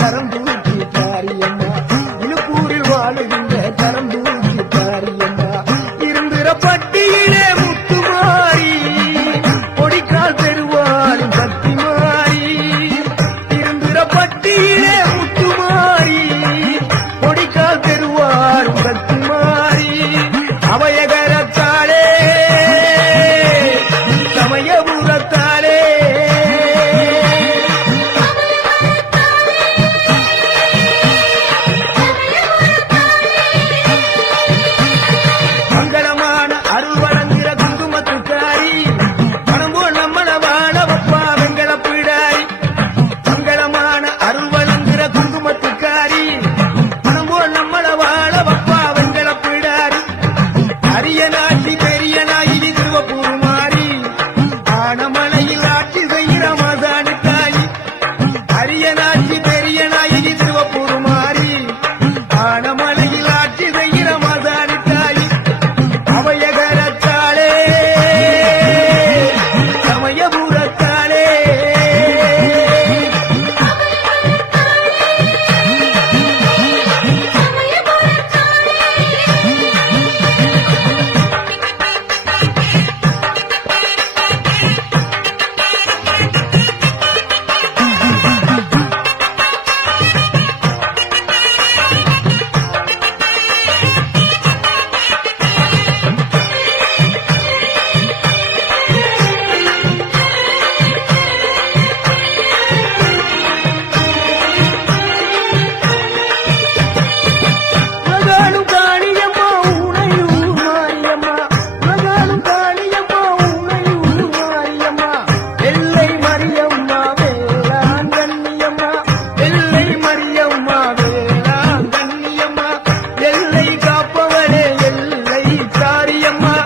கரம் தூக்கி தாரியம்மா இழுப்பூரில் வாழுகின்ற கரம் தூக்கி தாரியம்மா இருந்திர பட்டியிலே முத்துமாரி கொடிக்கால் பெறுவாரும் பக்தி மாறி இருந்திர பட்டியிலே முத்துமாரி கொடிக்கால் பெறுவாரும் பக்தி மாறி அவையகரத்தாலே சமயபுரத்தாலே மங்களமான அருள் வழங்குகிற குங்குமத்துக்காரி மனம்போல் நம்மள வாழ வப்பா வெங்கல பிடாரி மங்களமான அருள் வழங்குகிற குங்குமத்துக்காரி மனம்போல் நம்மள வாழ வப்பா வெங்கல பிடாரி அரிய நாட்டி பெரிய நாயகி திருவப்பூர் மாறி ஆனமலையில் ஆட்சி செய்கிற மாசாணி தாயி அரிய நாட்டி பெரிய நாயகி திருவப்பூர் மாறி ஆனமலையில் ஆட்சி செய்கிற மாசாணி தாயி அவையகரத்தாலே சமயபுரத்தாலே உலகாலும் காளியம்மா உனையூர் மாரியம்மா உலகாலும் காளியம்மா உனையூர் மாரியம்மா எல்லை மரியம்மா வேளாங்கண்ணியம்மா எல்லை மரியம்மா வேளாங்கண்ணியம்மா எல்லை காப்பவளே எல்லை காரியம்மா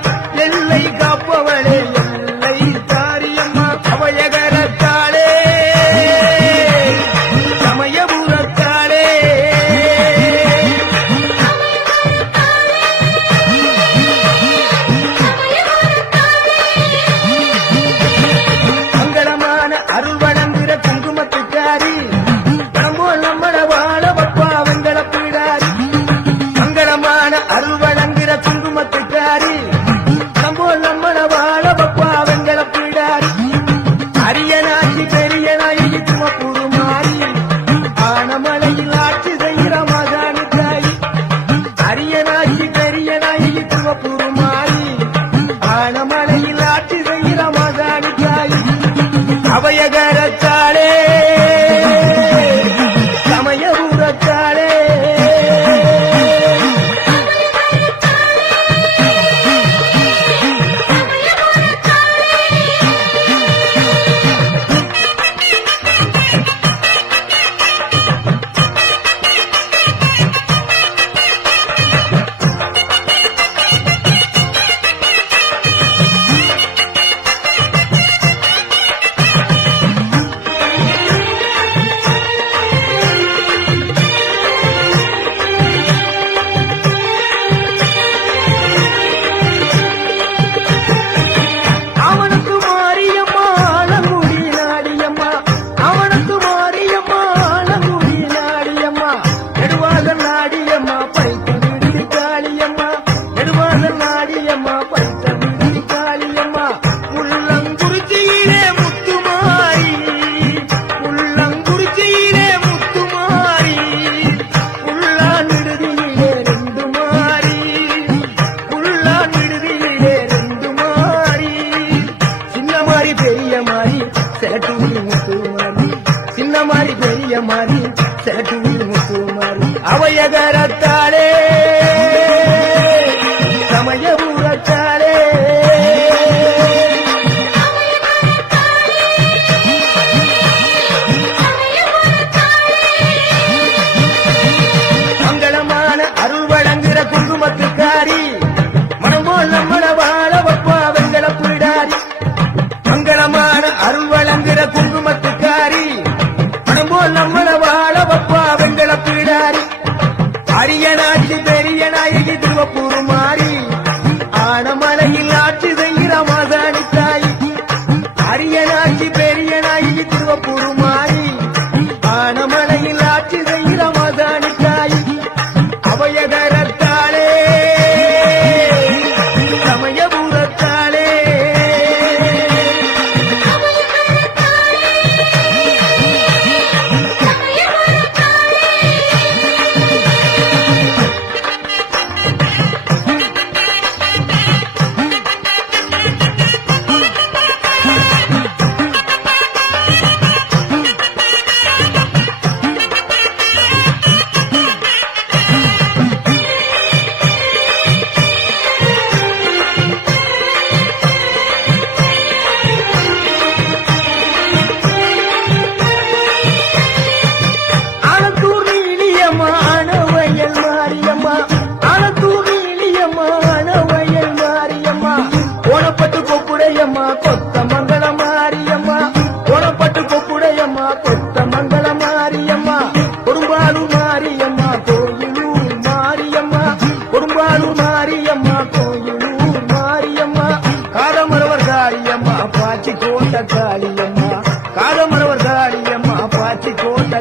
எல்லை காப்பவளே எல்லை காரியம்மா அவையகரத்தாலே சமயபுரத்தாலே மங்களமான அருள் வழங்குகிற குங்குமத்துக்காரி மனம்போல் நம்மள வாழ வப்பா வெங்கல பிடாரி மங்களமான அருள் வழங்குகிற குங்குமத்துக்காரி மனம்போல் நம்மள வாழ வப்பா வெங்கல பிடாரி அரிய நாட்டி பெரிய நாயகி திருவப்பூர் மாறி ஆனமலையில் ஆட்சி செய்கிற மாசாணி தாயி அரிய நாட்டி பெரிய நாயகி திருவப்பூர் மாறி ஆனமலையில் ஆட்சி செய்கிற மாசாணி தாயி அவையகரத்தாலே சமயபுரத்தாலே அவனுக்கு மாரியம்மா ஆலங்குடி நாடியம்மா அவனுக்கு மாரியம்மா ஆலங்குடி நாடியம்மா நெடுவாக நாடியம்மா பைத்த விடுதி காளியம்மா நெடுவாக நாடியம்மா பைத்த விடுதி காளியம்மா உள்ளங்குறிச்சியிலே முத்துமாரி உள்ளங்குறிச்சியிலே முத்துமாரி உள்ளான் விடுதியிலே ரெண்டு மாறி உள்ளான் விடுதியிலே ரெண்டு மாறி சின்ன மாறி பெரிய மாறி சேட்டுவில் முத்து மாறி சின்ன மாறி பெரிய மாறி சேட்டுவில் முத்து மாறி அவையகரத்தாலே சமயபுரத்தாலே மங்களமான அருள் வழங்குகிற குங்குமத்துக்காரி மனம்போல் நம்மள வாழ வப்பா வெங்கல பிடாரி மங்களமான அருள் வழங்குகிற குங்குமத்துக்காரி மனம்போல் நம்மள வாழ வப்பா வெங்கல பிடாரி அரிய நாட்டி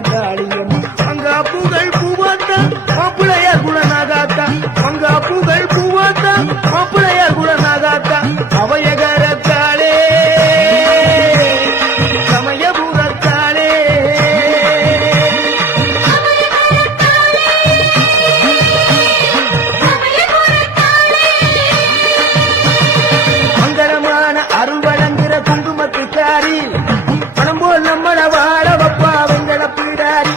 காளியம்மா மங்கா புகழ் பூவாத்தா மாப்பிளையார் குணநாகாத்தா மங்கா புகழ் பூவாத்தா மாப்பிளையார் குணநாகாத்தா அவையகரத்தாளே சமயபுரத்தாளே மங்களமான அருள் வழங்குற குங்குமத்துக்காரி பணம் போல் நம்மள வாழ வப்பா வெங்கட பீடாரி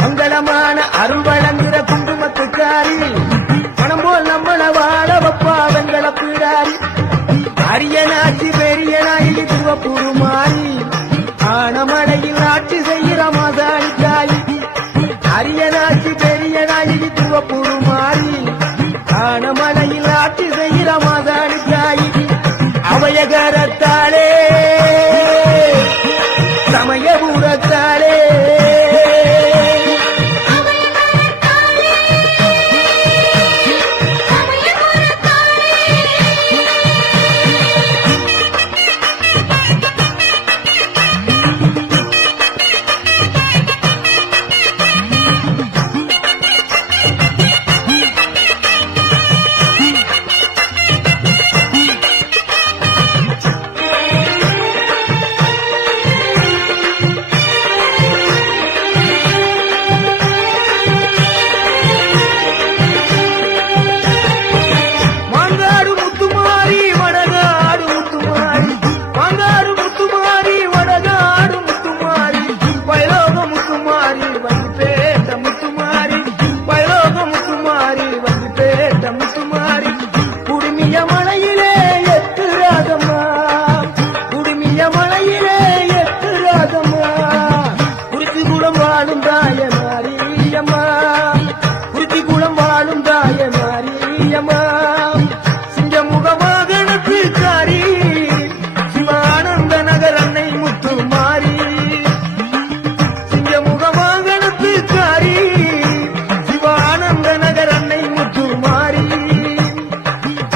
மங்களமான அருள் வழங்குற குங்குமத்துக்காரி பணம் போல் நம்மள வாழ வப்பா வெங்கட பீடாரி அரியனாட்சி பெரிய நாயகி திருவப்பூர் மாறி ஆனமடையில் ஆட்சி செய்கிற மாதாணி தாயி அரியனாட்சி பெரிய நாயகி திருவப்பூர் மாறி ஆனமடையில் ஆட்சி செய்கிற மாதாணி தாயி அவையகரத்தாளே சமயபுரத்தாளே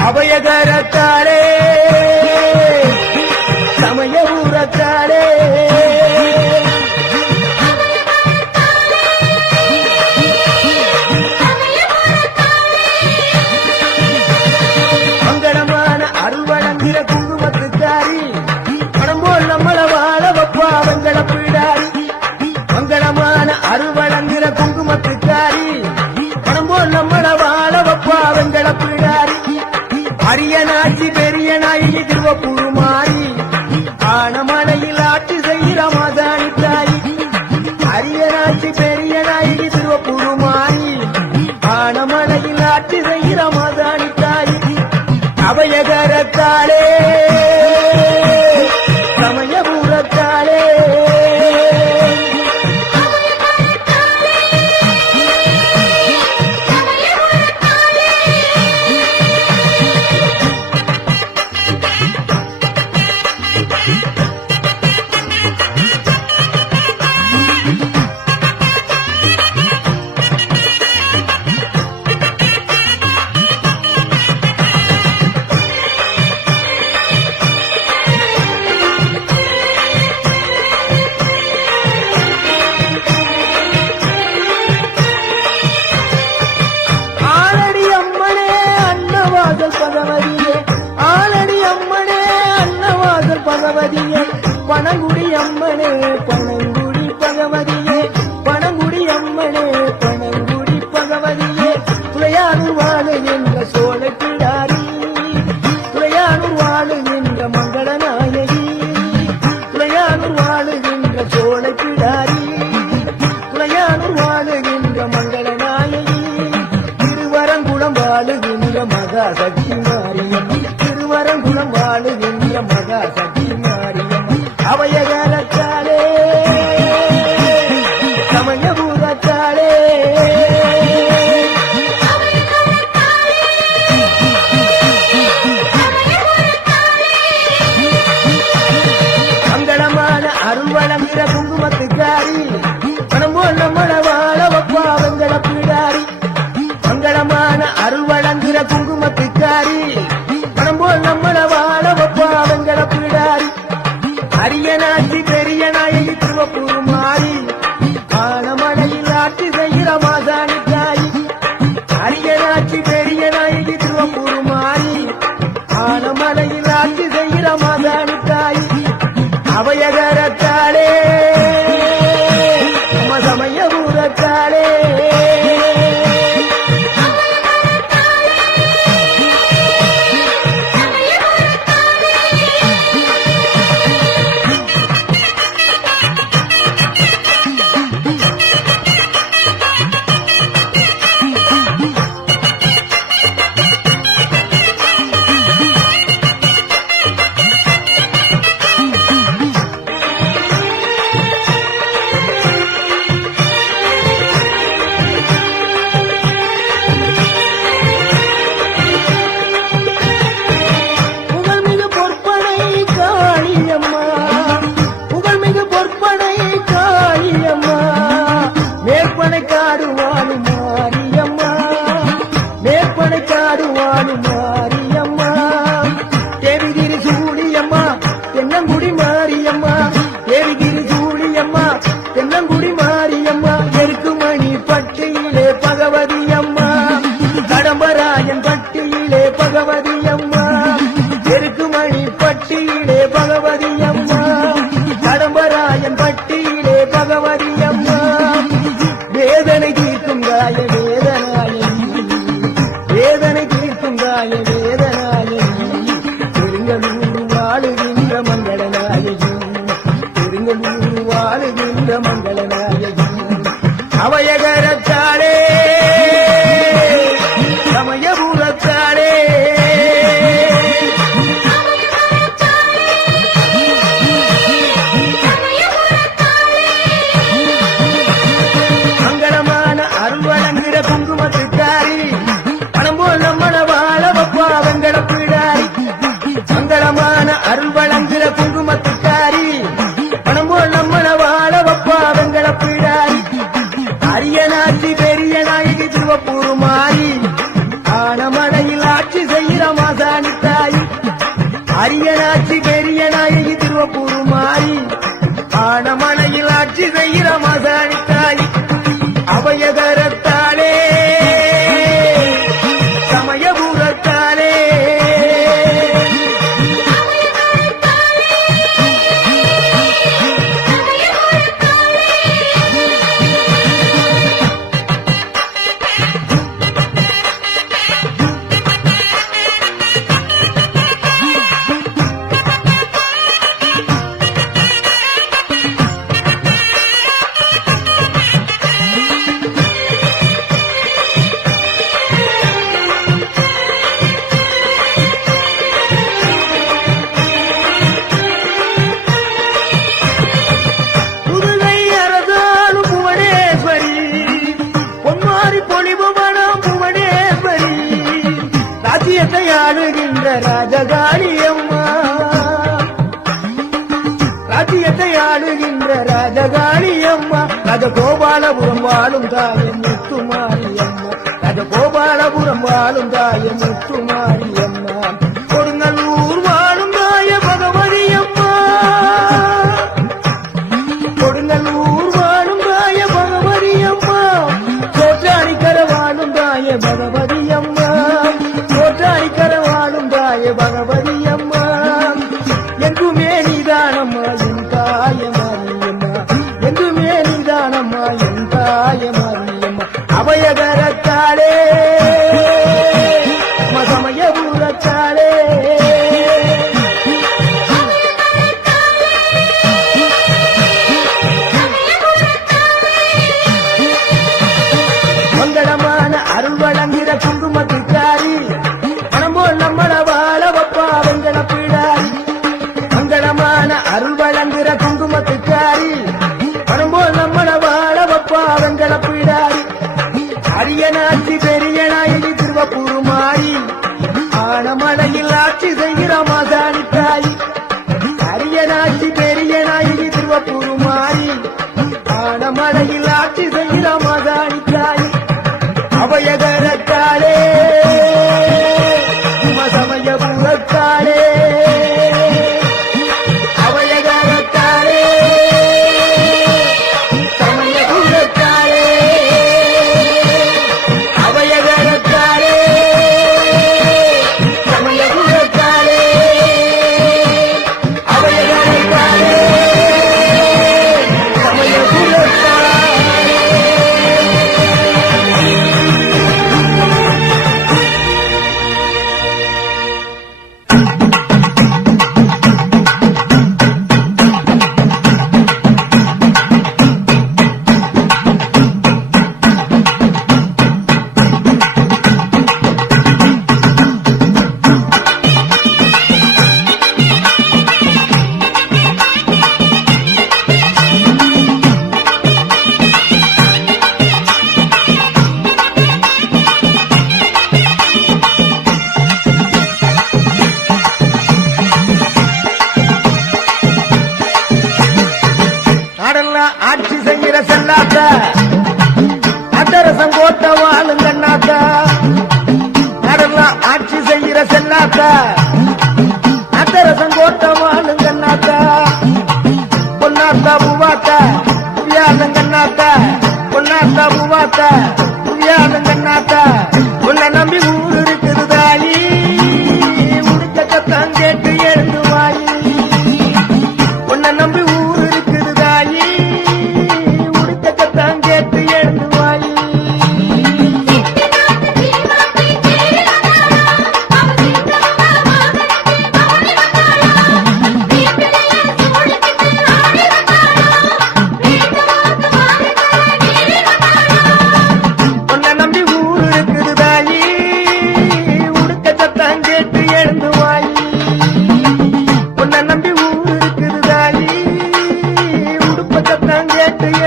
அபயகரத்தாளே சமயபுரத்தாளே மங்களமான அருள் வழங்குகிற குங்குமத்துக்காரி பணம் போல் நம்மள வாழ வப்பா வெங்கட பீடாரி மங்களமான அருள் வழங்குகிற குங்குமத்துக்காரி பணம் போல் நம்மள வாழ வப்பா வெங்கட பீடாரி அரியனாட்சி பெரிய நாயகி திருவப்பூர் மாறி ஆனமலையில் ஆட்சி செய்கிற மாதாணி தாயி அரியனாட்சி பெரிய நாயகி திருவப்பூர் மாறி ஆனமலையில் ஆட்சி செய்கிற மாதாணி தாயி அபயகரத்தாளே சமயபுரத்தாளே பகவதியே பனங்குடி அம்மனே பனங்குடி பகவதியே பனங்குடி அம்மனே பனங்குடி பகவதியே துளையானூர் வாழுகின்ற சோழ பிடாரி துளையானூர் வாழுகின்ற மங்கள நாயகி துளையானூர் வாழுகின்ற சோழ பிடாரி துளையானூர் வாழுகின்ற மங்கள நாயகி திருவரங்குளம் வாழுகின்ற மகா சக்தி மாரியம்மா திருவரங்குளம் வாழுகின்ற மகா சக்தி மாரியம்மா அவையகரத்தாளே சமயபுரத்தாளே மங்களமான அருள் வழங்குகிற குங்குமத்துக்காரி பணம் போல் நம்மள வாழ வப்பா வெங்கட பீடாரி மங்களமான அருள் வழங்குகிற குங்குமத்துக்காரி பணம் போல் நம்மள வாழ வப்பா வெங்கட பீடாரி அரியனாட்சி பெரிய நாயகி திருவப்பூர் மாறி பகவதி அம்மா வேதனை தீர்க்கும் தாய வேதனாயகி வேதனை தீர்க்கும் தாய வேதனாயகி பெருங்கலூர் வாழுகின்ற மங்களநாயகி பெருங்கலூர் வாழுகின்ற மங்களநாயகி அவயகரத்தாளே சமயபுரத்தாளே மங்களமான அருள் வழங்குகிற குங்குமத்துக்காரி பணம் போல் நம்மள வாழ வப்பா வெங்கட பிடாரி மங்களமான அருள் வழங்குகிற குங்குமத்துக்காரி பணம் போல் நம்மள வாழ வப்பா வெங்கட பிடாரி அரியனாட்சி பெரிய நாயகி திருவப்பூர் மாறி ஆனமடையில் ஆட்சி செய்கிற மாசாணி தாய் அரியனாட்சி பெரிய நாயகி திருவப்பூர் மாறி ஆனமடையில் ஆட்சி செய்கிற மாசாணி தாய் அபயகரத்தாளே சமயபுரத்தாளே புதுகை அரசாளும் புவனேஸ்வரி பொன்மாரி பொலிபுவனம் புவனேஸ்வரி ராஜ்யத்தை ஆளுகின்ற ராஜகாளி அம்மா ராஜ்யத்தை ஆளுகின்ற ராஜகாளி அம்மா ராஜகோபாலபுரம் வாழும் தாய முத்துமாரி அம்மா ராஜகோபாலபுரம் வாழும் தாய முத்துமாரி அம்மா கொடுங்கல்லூர் வாழும் தாய பகவதி அம்மா கொடுங்கல்லூர் வாழும் தாய பகவதி அம்மா கோட்டாணிக்கர வாழும் தாய பகவதி அம்மா கோட்டாணிக்கர வாழும் தாய பகவதி அம்மா எங்குமே நீதானம்மா என் தாய மாரியம்மா எங்குமே நீதானம்மா என் தாய மாரியம்மா அபயகரத்தாளே சமயபுரத்தாளே மங்களமான அருள் வழங்குகிற குங்குமத்துக்காரி பணம் போல் நம்மள வாழ வப்பா வெங்கட பிடாரி மங்களமான அருள் வழங்குகிற குங்குமத்துக்காரி பணம் போல் நம்மள வாழ வப்பா வெங்கட பிடாரி அரியனாட்சி பெரிய நாயகி திருவப்பூர் மாறி ஆனமலையில் ஆட்சி செய்கிற மாசாணி தாய் அரியனாட்சி பெரிய நாயகி திருவப்பூர் மாறி ஆனமலையில் ஆட்சி செய்கிற மாசாணி தாய் அபயகரத்தாளே சமயபுரத்தாளே அபயகரத்தாளே சமயபுரத்தாளே அபயகரத்தாளே சமயபுரத்தாளே அபயகரத்தாளே சமயபுரத்தாளே ஆட்சி செய்கிற செல்லாத்த அட்டரசம் கோட்ட வாழுங்கண்ணாத்த நடலாம் ஆட்சி செய்கிற செல்லாத்த அட்டரசம் கோட்ட வாழுங்கண்ணாத்த பொன்னாத்தா பூவாத்த புரியாதங்கண்ணாத்த பொன்னாத்தா பூவாத்த புரியாதங்கண்ணாத்த உன்னை நம்பி ஊர் இருக்குது தாயி உடுக்கத்தான் கேட்டு எழுந்து வாயி உன்னை நம்பி ஊர் இருக்குது தாயி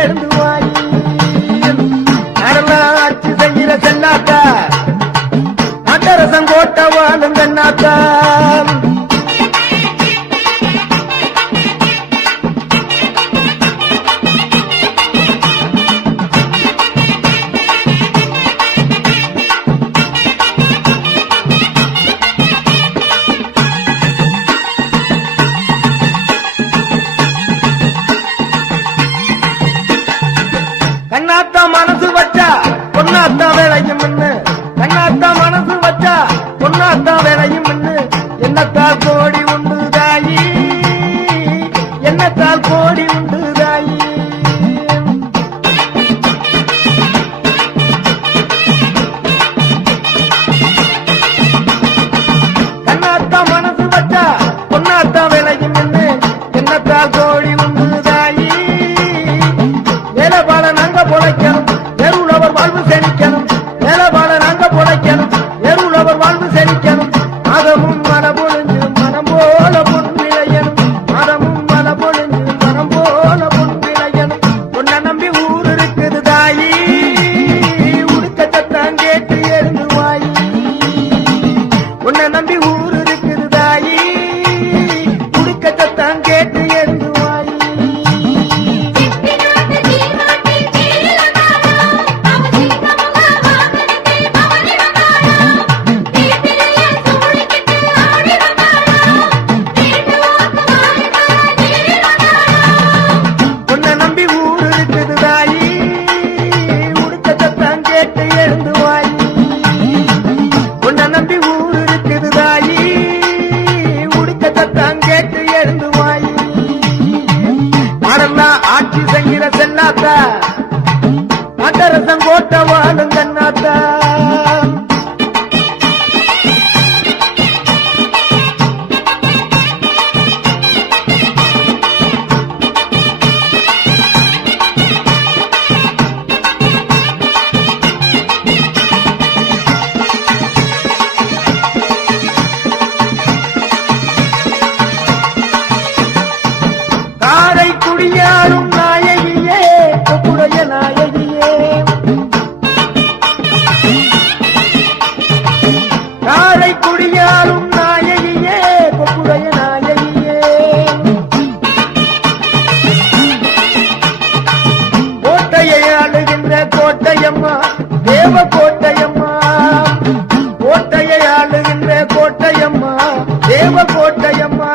எழுந்து வாயி நாடெல்லாம் ஆட்சி செய்கிற செல்லாத்தா நாட்டரசம் கோட்ட வாழும் கண்ணாத்தா கண்ணாத்தா மனசு வச்சா பொன்னாத்தா வேலையும் கண்ணாத்தா மனசு வச்சா பொன்னாத்தா வேலையும் என்னத்தால் கோடி உண்டு தாயி என்னத்தால் கோடி உண்டு தாயி கண்ணாத்தா மனசு வச்சா பொன்னாத்தா வேலையும் என்னத்தால் கோடி உண்டு தாயி வேலைபாட நாங்க பொழைக்கணும் எருளவர் வாழ்வு செழிக்கணும் வேலைபாட நாங்க பொழைக்கணும் எருளவர் வாழ்வு செழிக்கணும் மதமும் மனபொழிஞ்சு மனம் போல பொன் விளையணும் மதமும் மனபொழிஞ்சு மனம் போல பொன் விளையணும் உன்னை நம்பி ஊர் இருக்குது தாயி உடுக்கத்தான் கேட்டு எழுந்து வாயி உன்னை நம்பி ஊர் இருக்குது தாயி உடுக்கத்தான் கேட்டு எழுந்து வாயி உன்னை நம்பி ஊர் இருக்குது தாயி உடுக்கத்தான் கேட்டு எழுந்து வாயி உன்னை நம்பி ஊர் இருக்குது தாயி உடுக்கத்தான் கேட்டு எழுந்து வாயி நாடெல்லாம் ஆட்சி செய்கிற செல்லாத்தா நாட்டரசம் கோட்ட வாழும் கண்ணாத்தா காரை குடியாரும் நாயகியே கொப்புடைய நாயகியே காரை குடியாரும் நாயகியே கொப்புடைய நாயகியே கோட்டையை ஆளுகின்ற கோட்டையம்மா தேவ கோட்டையம்மா கோட்டையை ஆளுகின்ற கோட்டையம்மா தேவ கோட்டையம்மா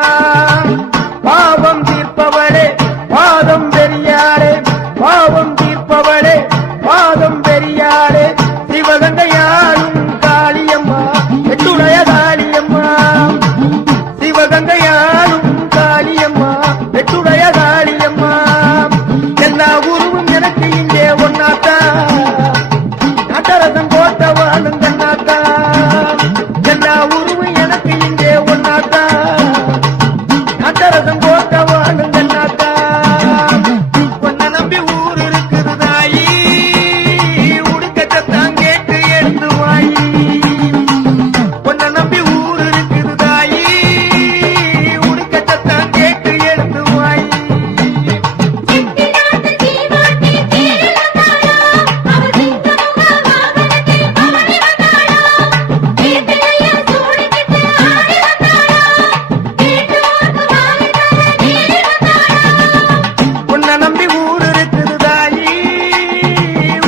பாவம் தீர்ப்பவளே பாதம் பெரியாளே பாவம் தீர்ப்பவளே பாதம் பெரியாளே சிவகங்கையாளும் காளியம்மா எட்டுடைய காளியம்மா சிவகங்கையாளும் காளியம்மா எட்டுடைய காளியம்மா எல்லா உருவும் எனக்கு இங்கே ஒன்னாத்தா நாட்டரசம் கோட்ட வாழும் கண்ணாத்தா எல்லா உருவும் எனக்கு இங்கே ஒன்னாத்தா நாட்டரசம் கோட்ட வாழும் கண்ணாத்தா உன்னை நம்பி ஊர் இருக்குது தாயி உடுக்கத்தான் கேட்டு எழுந்து வாயி உன்னை நம்பி ஊர் இருக்குது தாயி உடுக்கத்தான் கேட்டு எழுந்து வாயி உன்னை நம்பி ஊர் இருக்குது தாயி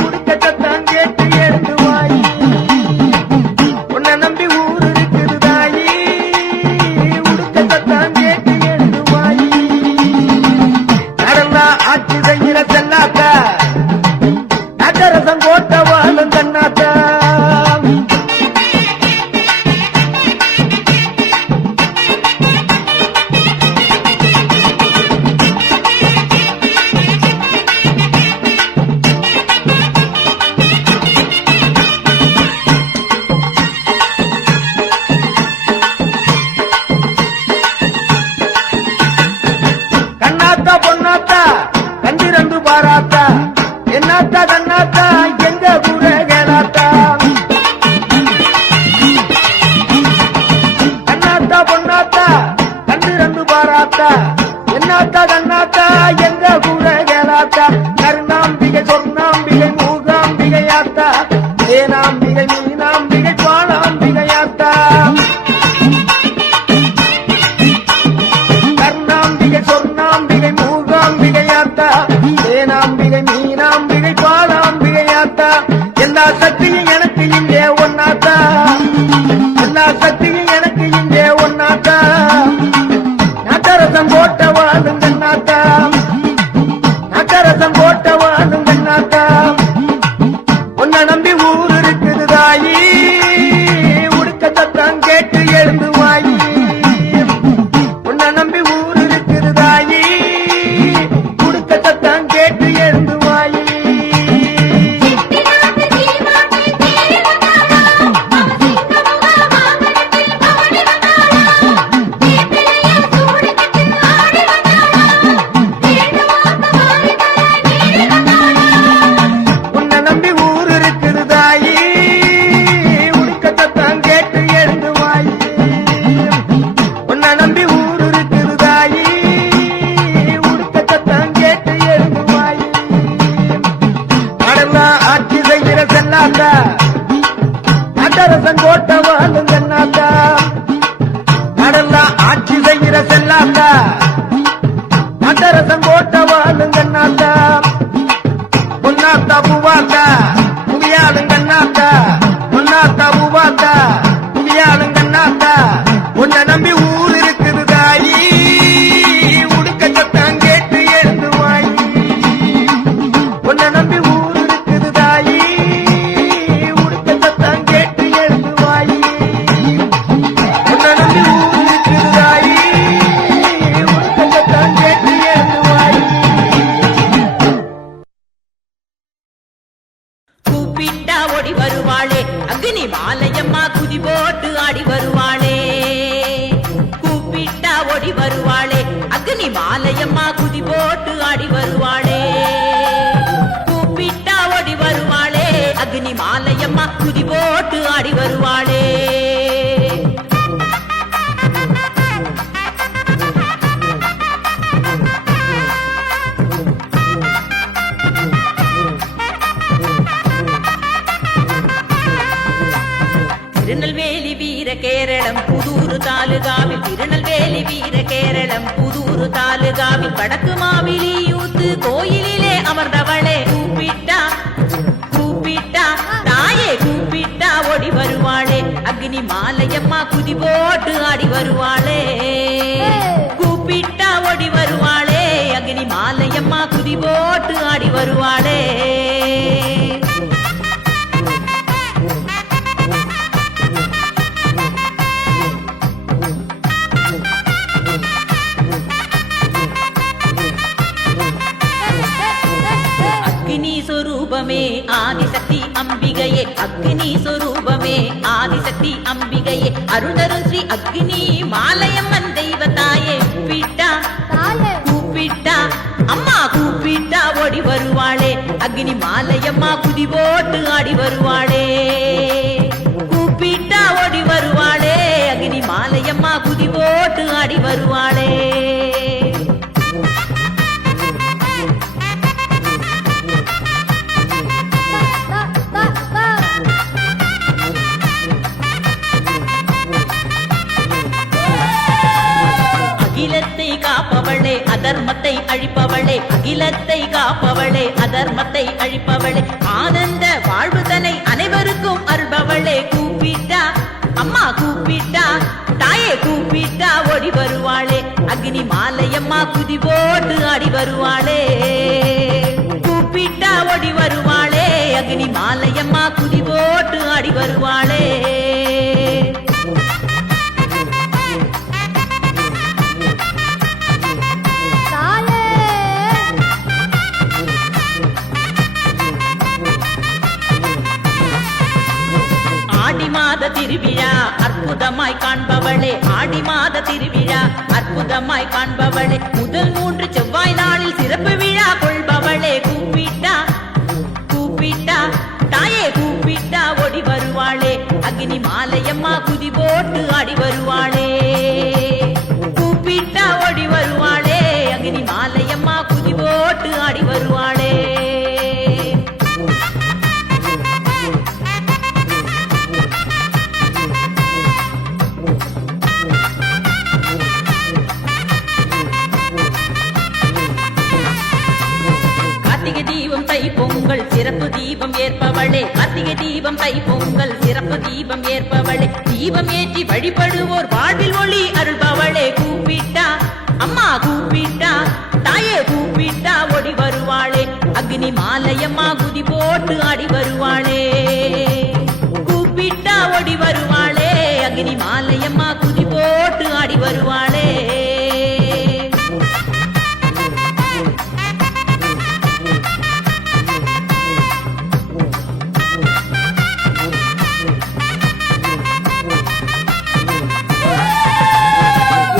உடுக்கத்தான் கேட்டு எழுந்து வாயி உன்னை நம்பி ஊர் இருக்குது தாயி உடுக்கத்தான் கேட்டு எழுந்து வாயி நாடெல்லாம் ஆட்சி செய்கிற செல்லாத்தா நாட்டரசம் கோட்ட வாழும் கண்ணாத்தா கண்ணாத்தா பொன்னாத்தா கண்டிரண்டு பாராத்தா என்னாத்தா கண்ணாத்தா எங்க கூட கேளாத்தா கண்ணாத்தா பொன்னாத்தா கண்டிரண்டு பாராத்தா என்னாத்தா கண்ணாத்தா எங்க கூட கேளாத்தா கருணா தேனாம்பிகை மீனாம்பிகை பாலாம்பிகை ஆத்தா எல்லா சக்தியும் எனக்கு இங்கே ஒன்னாத்தா எல்லா சக்தியும் எனக்கு இங்கே ஒன்னாத்தா நக்கரசம் போட்ட வாழுங்க நாத்தா நக்கரசம் போட்ட வாழுங்க நாத்தா உன்னை நம்பி ஊர் இருக்குது தாயி உடுக்க சத்தம் கேட்டு எழுந்து வாயி உன்னை நம்பி ஊர் இருக்குது தாயி உடுக்க சத்தம் கேட்டு எழுந்து வாயி நக்கரசம் கோட்ட வாழுங்க நாத்தா நடலாம் ஆட்சி செய்கிற செல்லாத்தா நக்கரசம் கோட்ட வாழுங்க நாத்தா பொன்னாத்தா பூவாத்தா புவியாளுங்க நாத்தா பொன்னாத்தா பூவாத்தா புவியாளுங்க நாத்தா உன்னை நம்பி ஊர் இருக்குது தாயி உடுக்க சத்தம் கேட்டு எழுந்து வாயி உன்னை நம்பி ஊர் இருக்குது தாயி உடுக்க சத்தம் கேட்டு எழுந்து வாயி உன்னை நம்பி ஊர் இருக்குது தாயி உடுக்க சத்தம் கேட்டு எழுந்து வாயி கூப்பிட்டா ஓடி வருவாளே அக்னி மாலையம்மா குதி போட்டு ஆடி வருவாளே கூப்பிட்டா ஓடி வருவாளே அக்னி மாலையம்மா குதி போட்டு ஆடி வருவாளே கூப்பிட்டா ஓடி வருவாளே அக்னி மாலையம்மா குதி போட்டு ஆடி வருவாளே திருநெல்வேலி வீர கேரளம் புதூர் தாலுகாவில் திருநெல்வேலி வீர கேரளம் புதூர் தாலுகாவில் வடக்கு மாவிலி யூத்து கோயிலிலே அமர்ந்தவளே கூப்பிட்டா கூப்பிட்டா தாயே கூப்பிட்டா ஓடி வருவாளே அக்னி மாலையம்மா குதி போட்டு ஆடி வருவாளே கூப்பிட்டா ஓடி வருவாளே அக்னி மாலையம்மா குதி போட்டு ஆடி வருவாளே அக்னி சொரூபமே ஆதிசக்தி அம்பிகையே அக்னி சொரூபமே ஆதிசக்தி அம்பிகையே அருணரும் ஸ்ரீ அக்னி மாலையம்மன் தெய்வத்தாயே கூப்பிட்டா கூப்பிட்டா அம்மா கூப்பிட்டா ஓடி வருவாளே அக்னி மாலையம்மா குதி போட்டு ஆடி வருவாளே கூப்பிட்டா ஓடி வருவாளே அக்னி மாலையம்மா குதி போட்டு ஆடி வருவாளே அகிலத்தை காப்பவளே அதர்மத்தை அழிப்பவளே அகிலத்தை காப்பவளே அதர்மத்தை அழிப்பவளே ஆனந்த வாழ்வுதனை அனைவருக்கும் அருள்பவளே கூப்பிட்டா அம்மா கூப்பிட்டா தாயே கூப்பிட்டா ஓடி வருவாளே அக்னி மாலையம்மா குதி போட்டு ஆடி வருவாளே கூப்பிட்டா ஓடி வருவாளே அக்னி மாலையம்மா குதி போட்டு ஆடி வருவாளே ஆடி மாத திருவிழா அற்புதமாய் காண்பவளே ஆடி மாத திருவிழா அற்புதமாய் காண்பவளே முதல் 3 செவ்வாய் நாளில் சிறப்பு விழா கொள்பவளே கூப்பிட்டா கூப்பிட்டா தாயே கூப்பிட்டா ஓடி வருவாளே அக்னி மாலையம்மா குதி போட்டு ஆடி வருவாளே கூப்பிட்டா ஓடி வருவாளே அக்னி மாலையம்மா குதி போட்டு ஆடி வருவாளே பொங்கல் சிறப்பு தீபம் ஏற்பவளே கார்த்திகை தீபம் தை பொங்கல் சிறப்பு தீபம் ஏற்பவளே தீபம் ஏற்றி வழிபடுவோர் வாழ்வில் ஒளி அருள்பவளே கூப்பிட்டா அம்மா கூப்பிட்டா தாயே கூப்பிட்டா ஓடி வருவாளே அக்னி மாலையம்மா குதி போட்டு ஆடி வருவாளே கூப்பிட்டா ஓடி வருவாளே அக்னி மாலையம்மா குதி போட்டு ஆடி வருவாளே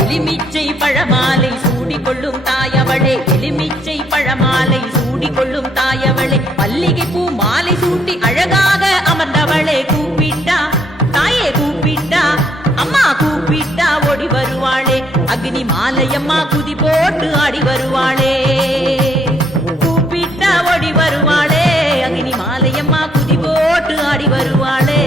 எலுமிச்சை பழமாலை சூடிக்கொள்ளும் தாயவளே எலுமிச்சை பழமாலை சூடிக்கொள்ளும் தாயவளே மல்லிகை பூ மாலை சூட்டி அழகாக அமர்ந்தவளே கூப்பிட்டா தாயே கூப்பிட்டா அம்மா கூப்பிட்டா ஓடி வருவாளே அக்னி மாலையம்மா குதி போட்டு ஆடி வருவாளே கூப்பிட்டா ஓடி வருவாளே அக்னி மாலையம்மா குதி போட்டு ஆடி வருவாளே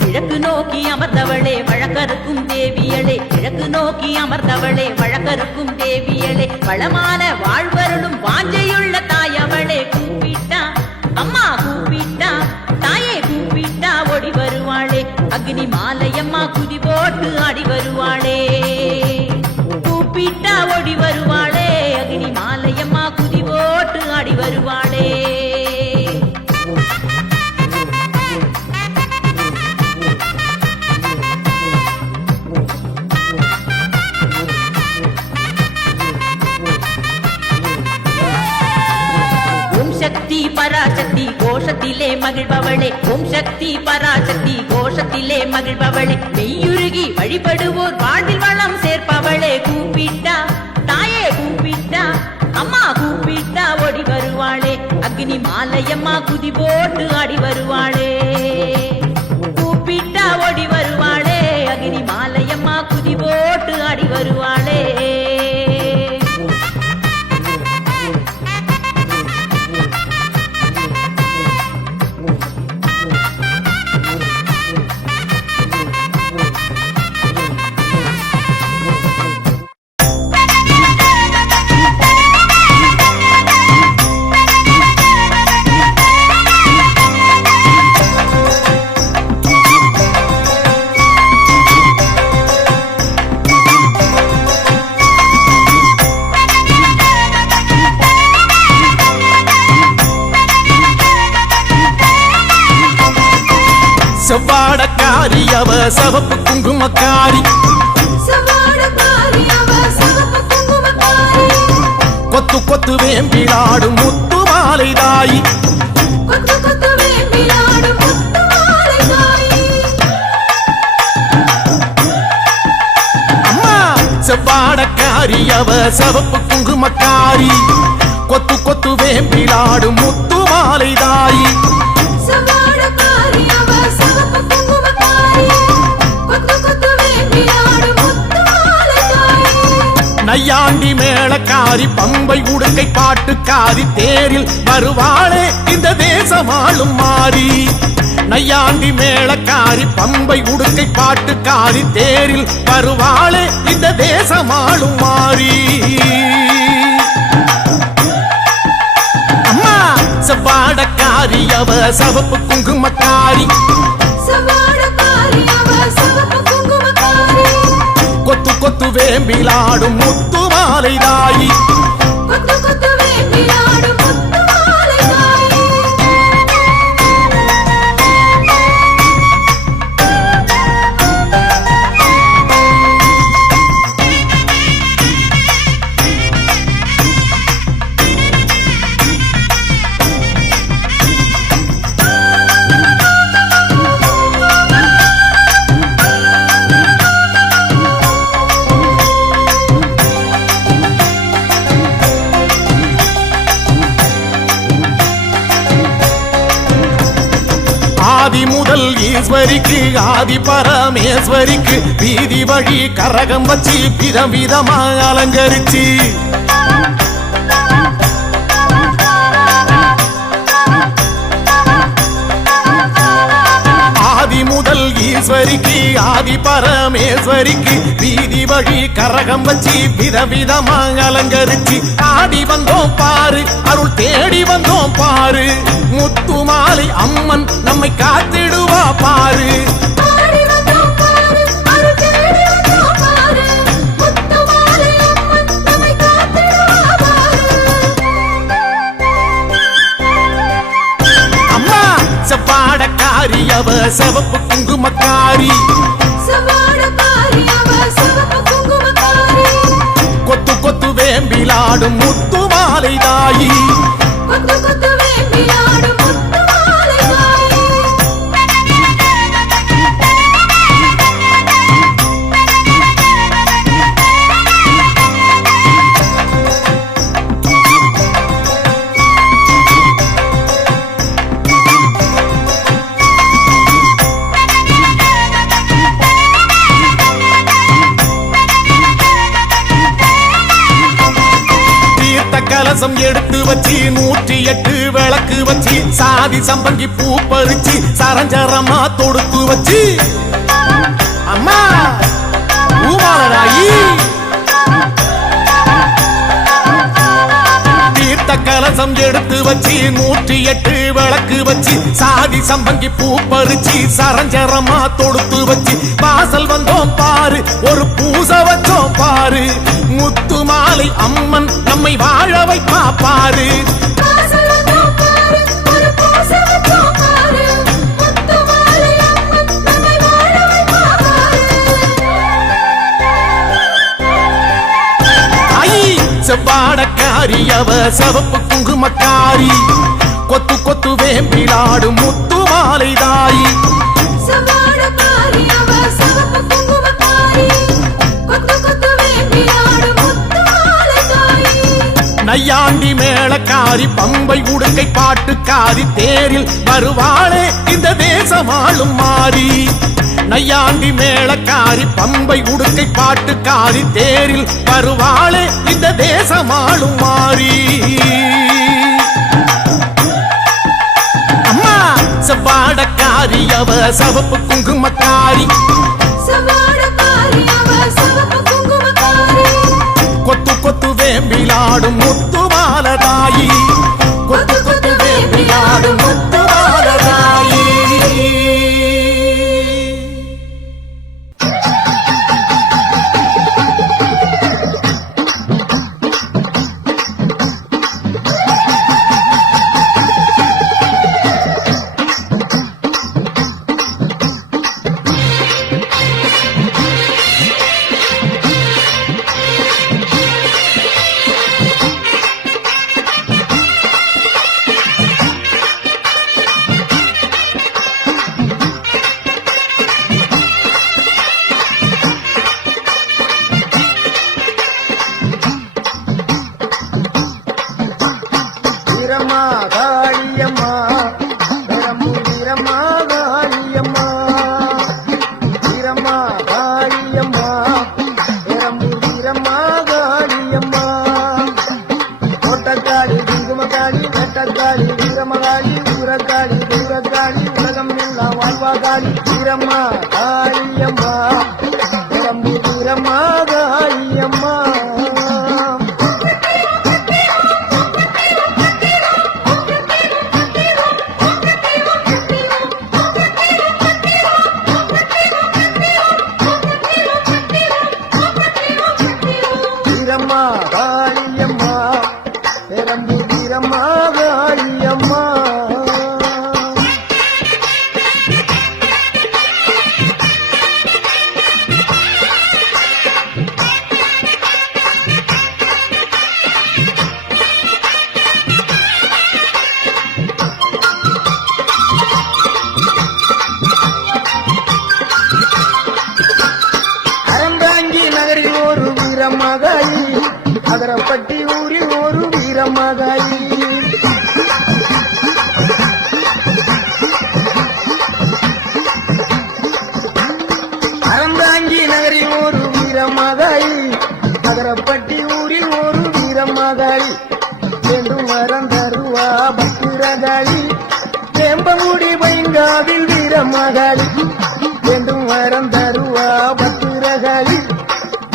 கிழக்கு நோக்கி அமர்ந்தவளே வழக்கருக்கும் தேவியளே கிழக்கு நோக்கி அமர்ந்தவளே வழக்கருக்கும் தேவியளே வளமான வாழ்வருளும் வாஞ்சையுள்ள தாயவளே கூப்பிட்டா அம்மா கூப்பிட்டா தாயே கூப்பிட்டா ஓடி வருவாளே அக்னி மாலையம்மா குதி போட்டு ஆடி வருவாளே கூப்பிட்டா ஓடி வருவாளே அக்னி மாலையம்மா குதி போட்டு ஆடி வருவாளே சக்தி பராசக்தி கோஷத்திலே மகிழ்பவளே ஓம் சக்தி பராசக்தி கோஷத்திலே மகிழ்பவளே மெய்யுருகி வழிபடுவோர் வாழ்வில் வளம் சேர்ப்பவளே கூப்பிட்டா தாயே கூப்பிட்டா அம்மா கூப்பிட்டா ஓடி வருவாளே அக்னி மாலையம்மா குதி போட்டு ஆடி வருவாளே கூப்பிட்டா ஓடி வருவாளே அக்னி மாலையம்மா குதி போட்டு ஆடி வருவாளே செவ்வாடக்காரி அவ சவப்பு குங்குமக்காரி கொத்து கொத்து வேம்பிலாடும் முத்து மாலை தாயி அம்மா செவ்வாடக்காரி அவ சவப்பு குங்குமக்காரி கொத்து கொத்து வேம்பிலாடும் முத்து மாலை தாயி நையாண்டி மேளக்காரி பம்பை உடுக்கை பாட்டுக்காரி தேரில் வருவாளே இந்த தேசமாளும் மாறி நையாண்டி மேளக்காரி பம்பை உடுக்கை பாட்டுக்காரி தேரில் வருவாளே இந்த தேசமாளும் மாறி அம்மா செவ்வாடக்காரி அவ சவப்பு குங்குமக்காரி கொத்து கொத்து வேம்பிலாடும் முத்து மாலை தாயி ஆதி முதல் ஈஸ்வரிக்கு ஆதி பரமேஸ்வரிக்கு வீதி வழி கரகம் வச்சு விதம் விதமா அலங்கரிச்சு மகேஸ்வரிக்கு ஆதி பரமேஸ்வரிக்கு வீதி வழி கரகம் வச்சு விதவிதமா அலங்கரிச்சு ஆடி வந்தோம் பாரு, அருள் தேடி வந்தோம் பாரு, முத்துமாலை அம்மன் நம்மை காத்திடுவா பாரு. செவ்வாடக்காரி அவ சிவப்பு குங்குமக்காரி, கொத்து கொத்து வேம்பிலாடும் முத்து மாலை தாயி, கலசம் எடுத்து வச்சு 108 விளக்கு வச்சு சாதி சம்பங்கி பூ பறிச்சு சரஞ்சரமா தொடுத்து வச்சு அம்மா பூமாலராயி தீர்த்த கலசம் எடுத்து வச்சு 108 விளக்கு வச்சு சாதி சம்பங்கி பூ பறிச்சு சரஞ்சரமா தொடுத்து வச்சு வாசல் வந்தோம் பாரு, ஒரு பூசை வச்சோம் பாரு, முத்து மாலை அம்மன் நம்மை வாழ வைப்பா பாரு. செவ்வாடக்காரி அவ சிவப்பு குங்குமக்காரி, கொத்து கொத்து வேம்பிலாடும் முத்து மாலை தாயி, நையாண்டி மேளக்காரி பம்பை உடுக்கை பாட்டுக்காரி தேரில் வருவாளே இந்த தேசமாளும் மாறி. நையாண்டி மேளக்காரி பம்பை உடுக்கை பாட்டுக்காரி தேரில் வருவாளே இந்த தேசமாளும் மாறி. அம்மா செவ்வாடக்காரி அவ சிவப்பு குங்குமக்காரி, கொத்து கொத்து வேம்பிலாடும் முத்து மாலதாயி, கொத்து கொத்து வேம்பிலாடும் முத்து மாலதாயி. வீரம்மா காளியம்மா உடம்பு வீரம்மா காளியம்மா. வீரம்மா காளியம்மா உடம்பு வீரம்மா காளியம்மா. வீரமகாயி அகரப்பட்டி ஊரில் ஒரு வீரமகாயி. அறந்தாங்கி நகரில் ஒரு வீரமகாயி அகரப்பட்டி ஊரில் ஒரு வீரமகாயி. வேண்டும் வரம் தருவா பத்திரகாளி வேம்பங்குடி பைங்காவில் வீரமகாளி. வேண்டும் வரம் தருவா பத்திரகாளி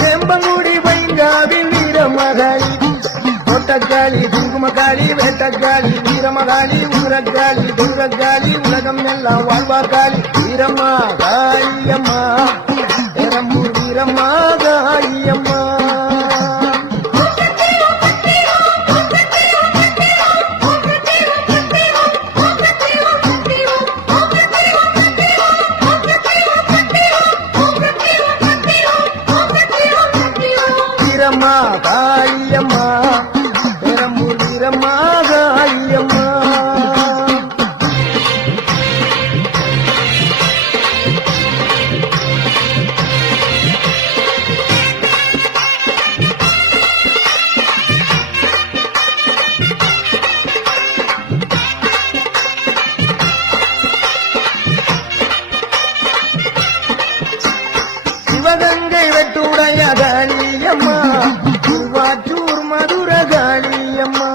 செம்பங்குடி வைங்காவின் வீரமகாளி கோட்டக்காளி குங்குமக்காளி வேட்டக்காளி வீரமகாளி ஊரக்காளி துர்காளி உலகம் எல்லாம் வாழ்வா காளி வீரம்மா காளியம்மா பெரம்பூர் வீரம்மா காளியம்மா வீரம்மா காளியம்மா பெரம்பூர் வீரம்மா காளியம்மா சிவகங்கை வெட்டுடைய காளியம்மா திருவாச்சூர் மதுர காளியம்மா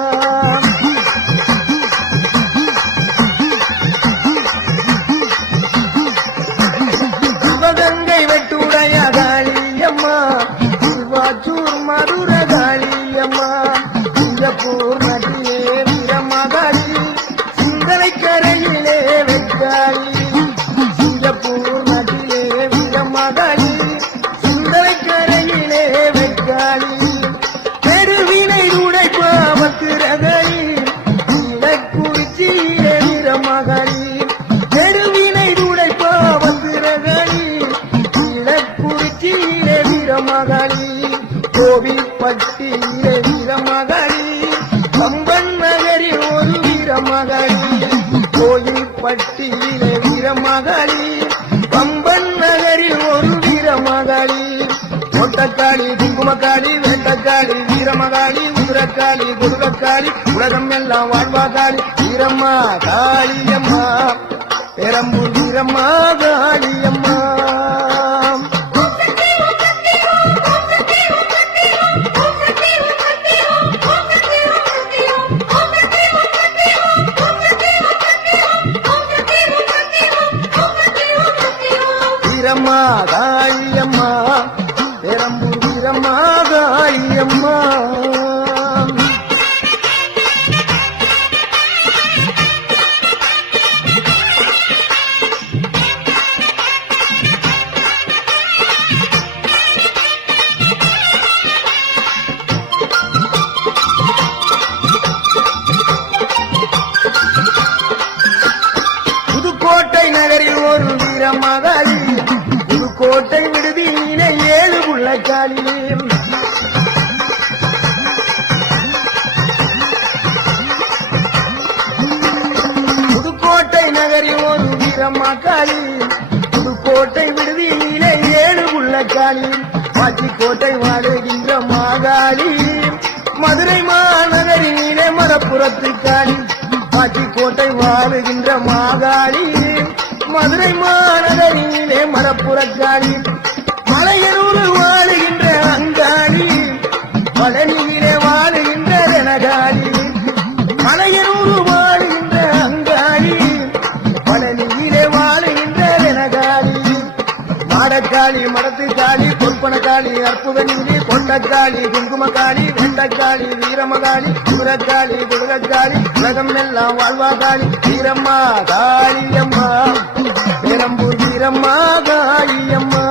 சிவகங்கை வெட்டுடைய காளியம்மா திருவாச்சூர் மதுர காளியம்மா சிங்கப்பூர் நதியே வீரமகாளி சிந்தனை கரையிலே வெக்காளி சிங்கப்பூர் நதியே வீரமகாளி சிந்தனை கரையிலே வெக்காளி பெருவினை உடைப்பாவத்திரகாளி இலக்குறிச்சியிலே வீரமகாளி பெருவினை உடைப்பாவத்திரகாளி இலக்குறிச்சியிலே வீரமகாளி கோவில்பட்டியிலே வீரமகாளி கம்பன் நகரில் ஒரு வீரமகாளி கோயில்பட்டியிலே வீரமகாளி கம்பன் நகரில் ஒரு வீரமகாளி கோட்டக்காளி குங்குமக்காளி வேட்டக்காளி வீரமகாளி உதிரக்காளி குருகக்காளி உலகம் எல்லாம் வாழ்வா காளி வீரம்மா காளியம்மா பெரம்பூர் வீரம்மா காளியம்மா வீரம்மா காளியம்மா பெரம்பூர் வீரம்மா காளியம்மா புதுக்கோட்டை நகரில் ஒரு வீரமகாளி புதுக்கோட்டை விடுதியிலே 7 புள்ளக்காளி புதுக்கோட்டை நகரில் ஒரு வீரமகாளி புதுக்கோட்டை விடுதியிலே 7 புள்ளக்காளி பாச்சிக்கோட்டை வாழுகின்ற மாகாளி மதுரை மாநகரிலே மரப்புறத்து காளி பாச்சிக்கோட்டை வாழுகின்ற மாகாளி மதுரை மாநகரிலே மரப்புறக்காளி மலையனூர் வாழுகின்ற அங்காளி பழனியிலே வாழுகின்ற ரணகாளி மலையனூர் வாழுகின்ற அங்காளி பழனியிலே வாழுகின்ற ரணகாளி மாடக்காளி மடத்துக்காளி பொற்பனக்காளி அற்புத நீதி கொண்டக்காளி குங்குமக்காளி வெண்டக்காளி வீரமகாளி சூரக்காளி குடுகக்காளி உலகம் எல்லாம் வாழ்வா காளி வீரம்மா காளியம்மா பெரம்பூர் வீரம்மா காளியம்மா